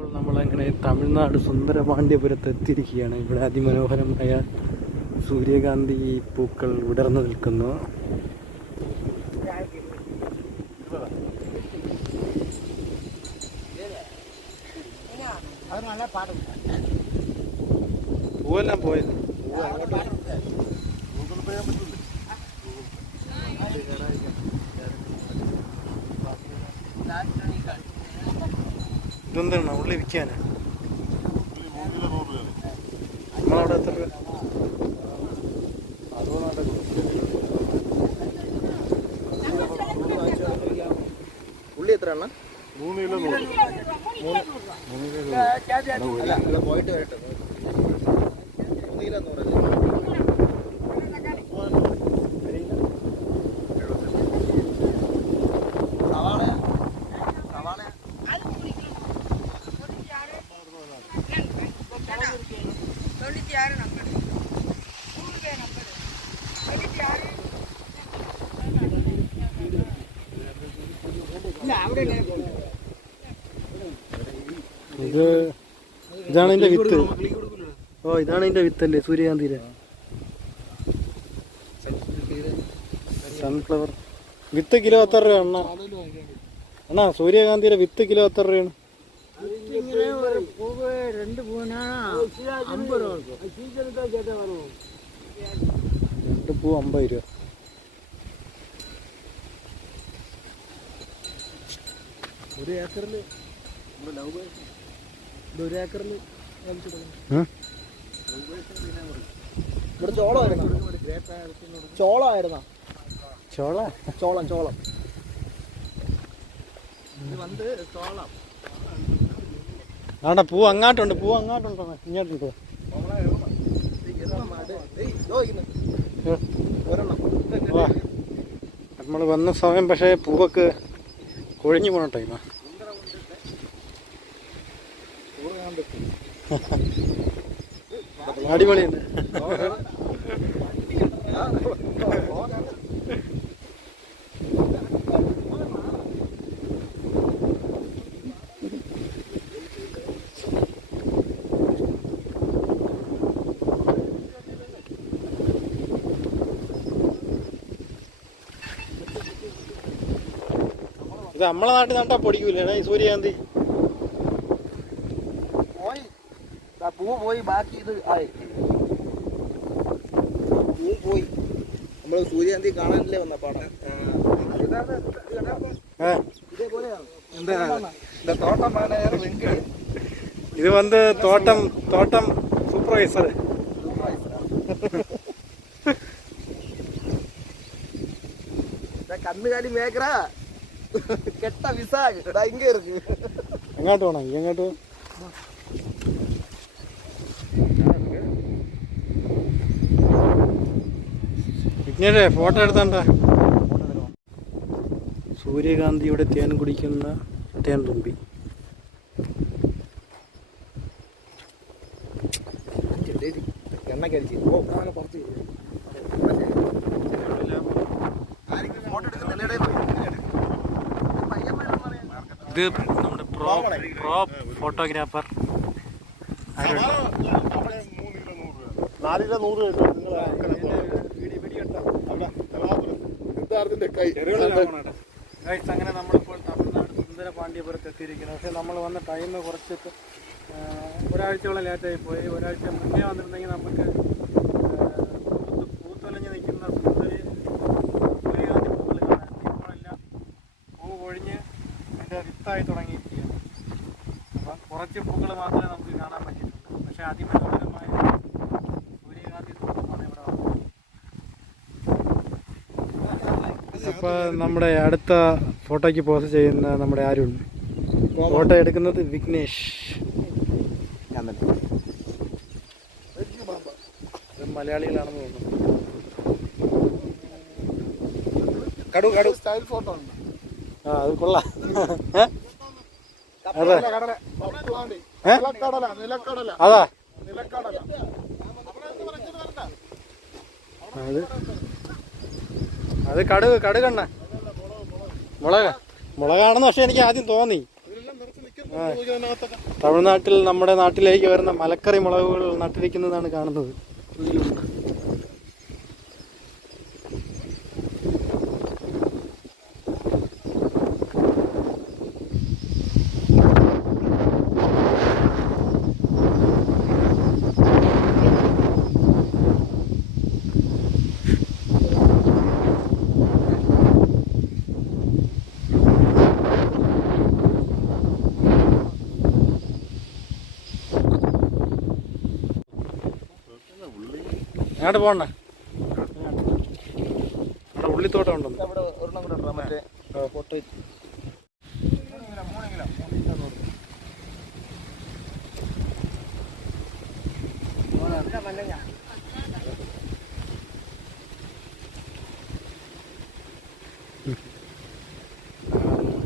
ഇപ്പോൾ നമ്മളങ്ങനെ തമിഴ്നാട് സുന്ദരപാണ്ഡ്യപുരത്ത് എത്തിയിരിക്കുകയാണ് ഇവിടെ അതിമനോഹരമായ സൂര്യകാന്തി പൂക്കൾ വിടർന്നു നിൽക്കുന്നു. പൂവെല്ലാം പോയത്. ഇതെന്താണ് ഉള്ളി വിൽക്കാനാ നമ്മളവിടെ എത്ര രൂപ? ഉള്ളി എത്ര എണ്ണ? മൂന്ന് കിലോ നൂറ്. പോയിട്ട് വരട്ടെ. മൂന്ന് കിലോ നൂറ് ഇത് ഇതാണ് അതിന്റെ വിത്ത്. ഓ ഇതാണ് അതിന്റെ വിത്തല്ലേ സൂര്യകാന്തിര സൺഫ്ലവർ വിത്ത് കിലോ എത്ര രൂപ അണ്ണ? അണ്ണാ സൂര്യകാന്തിയുടെ വിത്ത് കിലോ എത്ര രൂപയാണ്? രണ്ട് പൂ അമ്പത് രൂപ. ഒരു ഏക്കറിൽ ഒരു ഏക്കറിൽ? ഇവിടെ ചോളമായിരുന്നു ചോളമായിരുന്നോ ചോള ചോളം? ചോളം ഇത് വന്ന് ചോളം. ആണ്ട പൂ അങ്ങാട്ടുണ്ട് പൂ അങ്ങാട്ടുണ്ടോ. ഇങ്ങോട്ട് നമ്മൾ വന്ന സമയം പക്ഷേ പൂവൊക്കെ കൊഴിഞ്ഞു പോണ ടൈമാ അടിപൊളിയുണ്ട് ഇത് നമ്മളെ നാട്ടിൽ നട്ടാ പൊടിക്കൂലേടാ ഈ സൂര്യകാന്തി? പോയി. പൂ പോയി ബാക്കി ഇത് ആയി. പൂ പോയി. നമ്മൾ സൂര്യകാന്തി കാണാനല്ലേ വന്ന പാടം ഇത് വന്ന് തോട്ടം തോട്ടം സൂപ്പർവൈസർ. കന്നുകാലി മേക്കറ கெட்ட விசாக் இங்க இருக்கு எங்காட்டு வேணா எங்காட்டு ഫോട്ടോ എടുത്തണ്ട. സൂര്യകാന്തിയുടെ തേൻ കുടിക്കുന്ന തേൻ തുമ്പി. എണ്ണക്കടിച്ച് ഇത് നമ്മുടെ പ്രോ പ്രോ ഫോട്ടോഗ്രാഫർ അങ്ങനെ നമ്മളിപ്പോൾ തമിഴ്നാട് സുന്ദര പാണ്ഡ്യപുരത്ത് എത്തിയിരിക്കുന്നത് പക്ഷേ നമ്മൾ വന്ന ടൈം കുറച്ച് ഒരാഴ്ചയോളം ലേറ്റായി പോയി. ഒരാഴ്ച മുന്നേ വന്നിരുന്നെങ്കിൽ നമുക്ക് പൂത്തൊലഞ്ഞ് നിൽക്കുന്ന സുന്ദരി സൂര്യകാന്തി പൂക്കൾ കാണാൻ ഇപ്പോഴെല്ലാം പൂ പൊഴിഞ്ഞ് അതിന്റെ വിത്തായി തുടങ്ങിയിരിക്കുകയാണ് അപ്പം കുറച്ച് പൂക്കൾ മാത്രമേ നമുക്ക് കാണാൻ പറ്റിയിട്ടുള്ളൂ. പക്ഷേ അതിമനോഹരമായ സൂര്യകാന്തി തോട്ടമാണ് ഇവിടെ അപ്പോൾ നമ്മുടെ അടുത്ത ഫോട്ടോയ്ക്ക് പോസ് ചെയ്യുന്ന നമ്മുടെ ആരുൺ ഫോട്ടോ എടുക്കുന്നത് വിഘ്നേഷ്. ഞാൻ തന്നെ മലയാളികളാണെന്ന് തോന്നുന്നു. കടു കടു. സ്റ്റൈൽ ഫോട്ടോ ആ അത് കൊള്ളാം? അതെ അതാ. അത്. അത് കടുക് കടുകണ്ണ മുളക്. മുളകാണെന്ന് പക്ഷെ എനിക്ക് ആദ്യം തോന്നി. തമിഴ്നാട്ടിൽ നമ്മുടെ നാട്ടിലേക്ക് വരുന്ന മലക്കറി മുളകുകൾ നട്ടിരിക്കുന്നതാണ് കാണുന്നത്. അങ്ങോട്ട് പോകണ്ട? അവിടെ ഉള്ളിത്തോട്ടം ഉണ്ടോ? അവിടെ ഒരെണ്ണം കൂടെ ഇടണം, മറ്റേ പൊട്ട്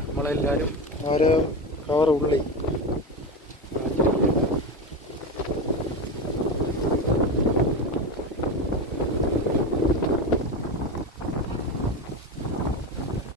നമ്മളെല്ലാവരും ഓരോ കവർ ഉള്ളി